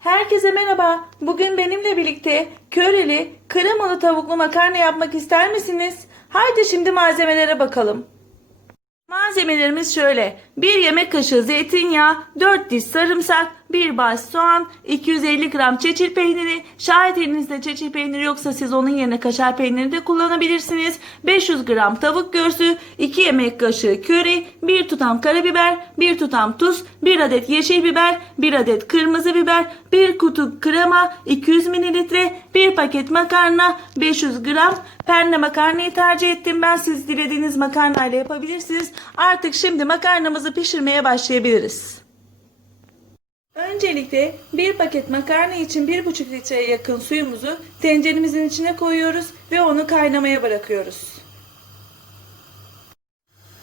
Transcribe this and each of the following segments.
Herkese merhaba. Bugün benimle birlikte köreli, kremalı tavuklu makarna yapmak ister misiniz? Haydi şimdi malzemelere bakalım. Malzemelerimiz şöyle. 1 yemek kaşığı zeytinyağı, 4 diş sarımsak, 1 baş soğan, 250 gram çeçil peyniri. Şayet elinizde çeçil peyniri yoksa siz onun yerine kaşar peyniri de kullanabilirsiniz. 500 gram tavuk göğsü, 2 yemek kaşığı köri, 1 tutam karabiber, 1 tutam tuz, 1 adet yeşil biber, 1 adet kırmızı biber, 1 kutu krema, 200 mililitre, 1 paket makarna, 500 gram penne makarnayı tercih ettim. Ben siz dilediğiniz makarnayla yapabilirsiniz. Artık şimdi makarnamızı pişirmeye başlayabiliriz. Öncelikle bir paket makarna için 1,5 litreye yakın suyumuzu tenceremizin içine koyuyoruz ve onu kaynamaya bırakıyoruz.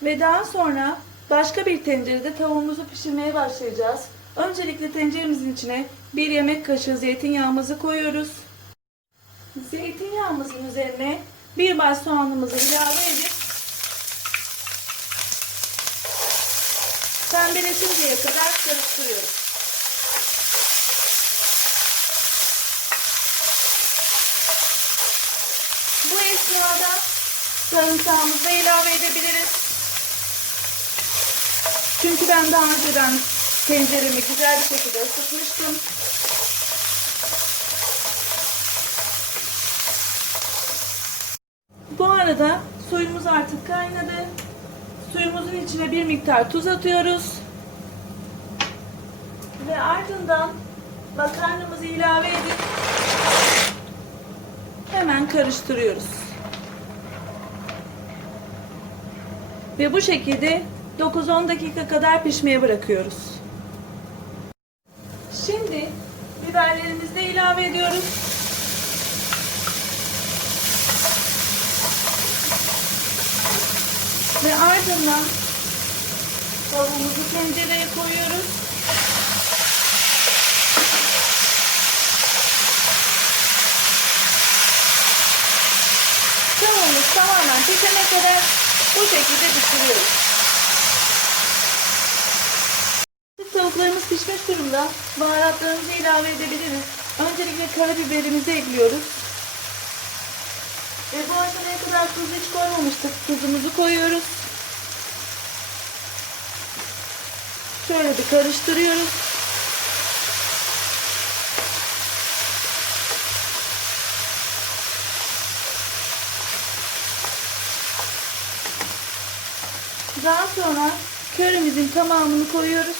Ve daha sonra başka bir tencerede tavuğumuzu pişirmeye başlayacağız. Öncelikle tenceremizin içine bir yemek kaşığı zeytinyağımızı koyuyoruz. Zeytinyağımızın üzerine bir baş soğanımızı ilave edip pembeleşinceye kadar karıştırıyoruz. Bu esnada sarımsağımızı ilave edebiliriz. Çünkü ben daha önceden tenceremi güzel bir şekilde ısıtmıştım. Bu arada suyumuz artık kaynadı. Suyumuzun içine bir miktar tuz atıyoruz. Ve ardından makarnamızı ilave edip hemen karıştırıyoruz. Ve bu şekilde 9-10 dakika kadar pişmeye bırakıyoruz. Şimdi biberlerimizi de ilave ediyoruz. Ve ardından tavuğumuzu tencereye koyuyoruz. Tavuğumuz tamamen pişene kadar bu şekilde pişiriyoruz. Tavuklarımız pişmiş durumda. Baharatlarımızı ilave edebiliriz. Öncelikle karabiberimizi ekliyoruz. Ve bu aşamaya kadar tuz hiç koymamıştık. Tuzumuzu koyuyoruz. Şöyle bir karıştırıyoruz. Daha sonra körümüzün tamamını koyuyoruz.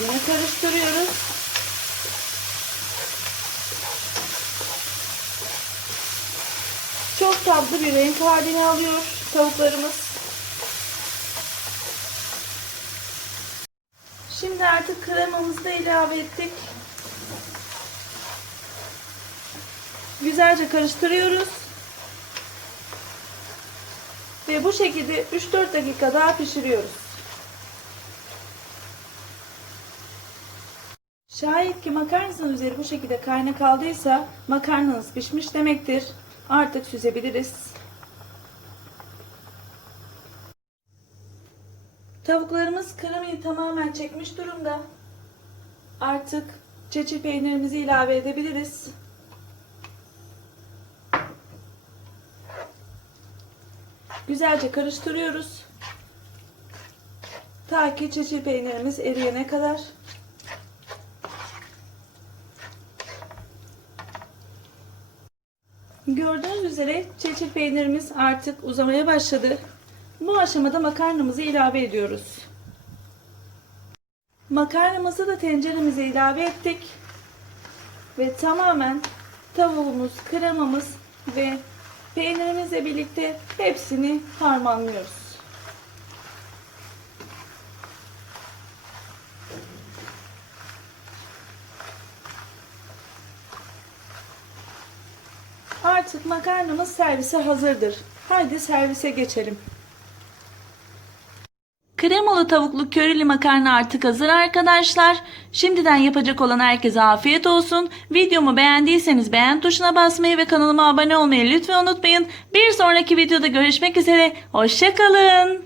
Yine karıştırıyoruz. Çok tatlı bir renk halini alıyor tavuklarımız. Şimdi artık kremamızı da ilave ettik. Güzelce karıştırıyoruz. Ve bu şekilde 3-4 dakika daha pişiriyoruz. Şayet ki makarnanızın üzeri bu şekilde kaynak kaldıysa makarnanız pişmiş demektir. Artık süzebiliriz. Tavuklarımız kremayı tamamen çekmiş durumda. Artık çeçil peynirimizi ilave edebiliriz. Güzelce karıştırıyoruz. Ta ki çeçil peynirimiz eriyene kadar. Gördüğünüz üzere çeçil peynirimiz artık uzamaya başladı. Bu aşamada makarnamızı ilave ediyoruz. Makarnamızı da tenceremize ilave ettik. Ve tamamen tavuğumuz, kremamız ve peynirimizle birlikte hepsini harmanlıyoruz. Artık makarnamız servise hazırdır. Haydi servise geçelim. Kremalı tavuklu körili makarna artık hazır arkadaşlar. Şimdiden yapacak olan herkese afiyet olsun. Videomu beğendiyseniz beğen tuşuna basmayı ve kanalıma abone olmayı lütfen unutmayın. Bir sonraki videoda görüşmek üzere. Hoşçakalın.